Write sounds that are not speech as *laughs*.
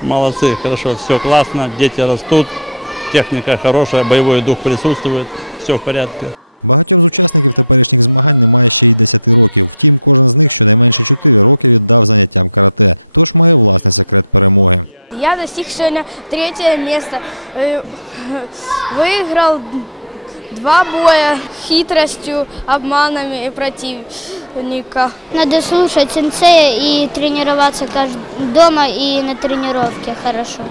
Молодцы, хорошо, все классно, дети растут, техника хорошая, боевой дух присутствует, все в порядке. Я достиг сегодня третье место. Э, *laughs* Выиграл два боя хитростью, обманами противника. Надо слушать сенсея и тренироваться дома и на тренировке хорошо.